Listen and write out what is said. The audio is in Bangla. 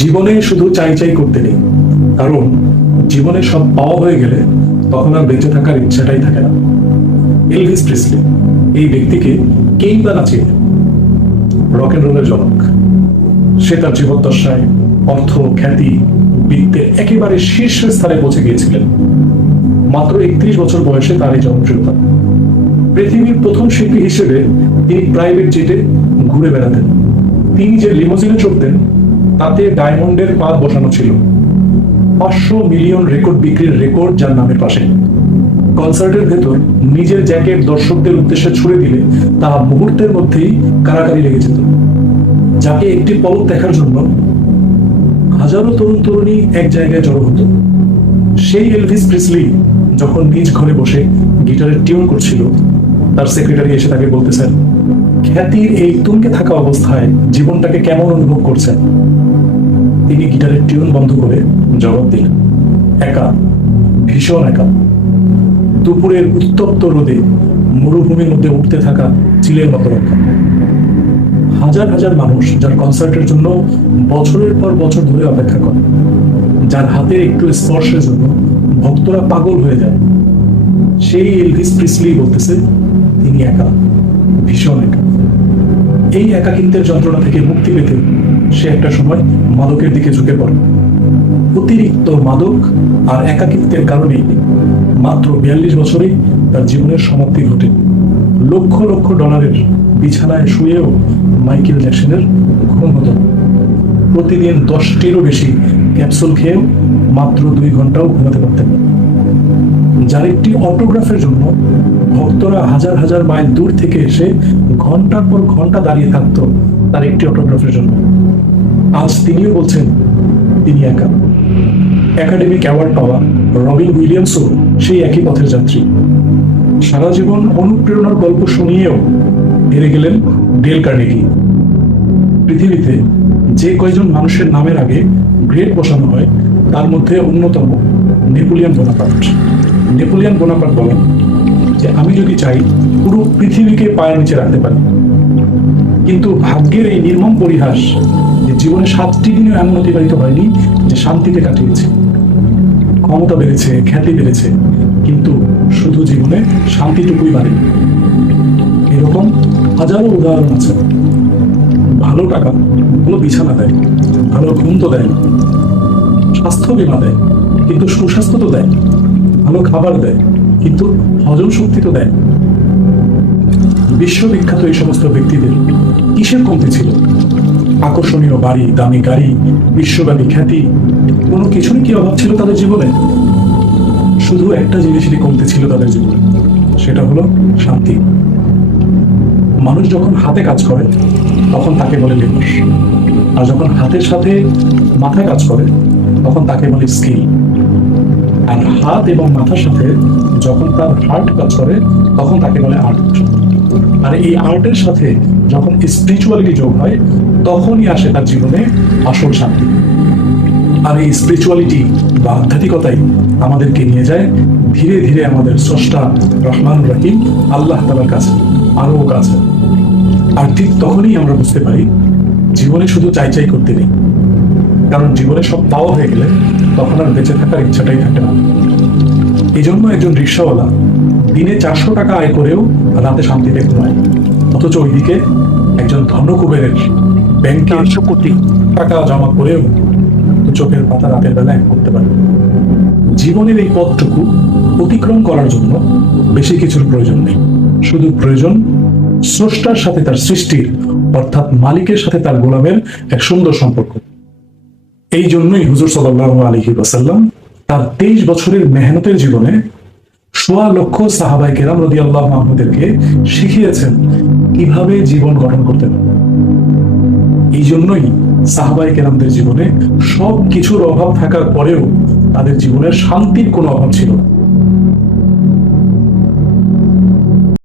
জীবনে শুধু চাই চাই করতে নেই, কারণ জীবনে সব পাওয়া হয়ে গেলে তখন আর বেঁচে থাকার ইচ্ছাটাই থাকে না। এলভিস প্রিসলি, এই ব্যক্তিকে কেই বা না চেনে। রক এন্ড রোলের জনক। সে তার জীবদ্দশায় অর্থ, খ্যাতি, বৃত্তের একেবারে শীর্ষ স্থানে পৌঁছে গিয়েছিলেন। মাত্র 31 বছর বয়সে তার এই জনপ্রিয়তা। পৃথিবীর প্রথম শিল্পী হিসেবে তিনি প্রাইভেট জেটে ঘুরে বেড়াতেন। তিনি যে লিমোজিনে চড়তেন তাতে ডায়মন্ডের পাত বসানো ছিল। 500 মিলিয়ন রেকর্ড বিক্রির রেকর্ড যার নামের পাশে। কনসার্টের ভেতর নিজের জ্যাকেট দর্শকদের উদ্দেশ্যে ছুড়ে দিলে তা মুহূর্তের মধ্যেই কারাকারি লেগে যেত। যাকে একটি পলক দেখার জন্য হাজারো তরুণ তরুণী এক জায়গায় জড়ো হতো। সেই এলভিস প্রিসলি যখন নিজ ঘরে বসে গিটারের টিউন করছিল, তার সেক্রেটারি এসে তাকে বলতেছেন, খ্যাতির এই তুঙ্গে থাকা অবস্থায় জীবনটাকে কেমন অনুভব করছেন? তিনি গিটারের টিউন বন্ধ করে জবাব দিলেন, একা, ভীষণ একা। দুপুরের উত্তপ্ত রোদে মরুভূমির মধ্যে উঠতে থাকা চিলের মতো রক্ষা। হাজার হাজার মানুষ যার কনসার্টের জন্য বছরের পর বছর ধরে অপেক্ষা করে, যার হাতে একটু স্পর্শের জন্য ভক্তরা পাগল হয়ে যায়, সেই এলভিস প্রিসলি বলতেছে তিনি একা, ভীষণ একা। এই একাকিত্বের যন্ত্রণা থেকে মুক্তি পেতে সে একটা সময় মাদকের দিকে ঝুঁকে পড়ে। অতিরিক্ত মাদক আর একাকিত্বের কারণেই মাত্র 42 বছরেই তার জীবনের সমাপ্তি ঘটে। লক্ষ লক্ষ ডলারের বিছানায় শুয়েও মাইকেল জ্যাকসনের ঘুম হতো। প্রতিদিন 10টিরও বেশি ক্যাপসুল খেয়েও মাত্র 2 ঘন্টাও ঘুমাতে পারতেন না। যার একটি অটোগ্রাফের জন্য ভক্তরা হাজার হাজার মাইল দূর থেকে এসে ঘন্টার পর ঘন্টা দাঁড়িয়ে থাকতো তার একটি অটোগ্রাফের জন্য। আজ তিনিও বলছেন তিনি একা। একাডেমিক অ্যাওয়ার্ড পাওয়া রবিন উইলিয়ামসও সেই একই পথের যাত্রী। সারা জীবন অনুপ্রেরণার গল্প শুনিয়েও হেরে গেলেন ডেল কার্নেগি। পৃথিবীতে যে কয়জন মানুষের নামের আগে গ্রেট বসানো হয় তার মধ্যে অন্যতম নেপোলিয়ন বোনাপার্ট। নেপোলিয়ন বোনাপার্ট বলেন যে আমি যদি চাই পুরো পৃথিবীকে পায়ের নিচে রাখতে পারি, কিন্তু ভাগ্যের এই নির্মম পরিহাস যে জীবনে 7টি দিনও এমন অতিবাহিত হয়নি যে শান্তিতে কাটিয়েছে। ক্ষমতা বেড়েছে, খ্যাতি বেড়েছে, কিন্তু শুধু জীবনে শান্তিটুকুই বাড়েনি। এরকম হাজারো উদাহরণ আছে। ভালো টাকা ভালো বিছানা দেয়, ভালো ঘুম তো দেয় না। স্বাস্থ্য বীমা দেয়, কিন্তু সুস্বাস্থ্য তো দেয়। ভালো খাবার দেয়, কিন্তু হজম শক্তি তো দেয়। বিশ্ববিখ্যাত এই সমস্ত ব্যক্তিদের কিসের কমতি ছিল? আকর্ষণীয় বাড়ি, দামি গাড়ি, বিশ্বব্যাপী খ্যাতি, কোনো কিছুরই কি অভাব ছিল তাদের জীবনে? শুধু একটা জিনিসেরই কমতি ছিল তাদের জীবনে, সেটা হলো শান্তি। মানুষ যখন হাতে কাজ করে তখন তাকে বলে লেবুস, আর যখন হাতের সাথে মাথায় কাজ করে তখন তাকে বলে স্কিল। আর হাত এবং মাথার সাথে যখন তার হার্ট কাজ করে তখন তাকে বলে আর্ট। আর এই আর্টের সাথে যখন স্পিরিচুয়ালিটি যোগ হয় তখনই আসে তার জীবনে আসল শান্তি। আর এই স্পিরিচুয়ালিটি বা আধ্যাত্মিকতাই আমাদেরকে নিয়ে যায় ধীরে ধীরে আমাদের স্রষ্টা রহমান রহিম আল্লাহ তাআলার কাছে, আরো কাছে। আর ঠিক তখনই আমরা বুঝতে পারি জীবনে শুধু চাই চাই করতে নেই, কারণ জীবনে সব পাওয়া হয়ে গেলে তখন আর বেঁচে থাকার ইচ্ছাটাই থাকে না। এই জন্য একজন রিক্সাওয়ালা দিনে 400 টাকা আয় করেও রাতে শান্তিতে ঘুমায়, অথচ ওইদিকে একজন ধনকুবেরের ব্যাংকে 400 কোটি টাকা জমা করেও চোখের পাতা রাতের বেলায় করতে পারে। জীবনের এই পথটুকু অতিক্রম করার জন্য বেশি কিছুর প্রয়োজন নেই, শুধু প্রয়োজন স্রষ্টার সাথে তার সৃষ্টির অর্থাৎ মালিকের সাথে তার গোলামের এক সুন্দর সম্পর্ক। এই জন্যই হুজুর সাল্লাল্লাহু আলাইহি ওয়াসাল্লাম তার 23 বছরের মেহনতের জীবনে 1.25 লক্ষ সাহাবায়ে কেরাম রাদিয়াল্লাহু আনহুদেরকে শিখিয়েছেন কিভাবে জীবন গঠন করতে হবে। এই জন্যই সাহাবায়ে কেরামদের জীবনে সব কিছুর অভাব থাকার পরেও তাদের জীবনের শান্তির কোনো অভাব ছিল না।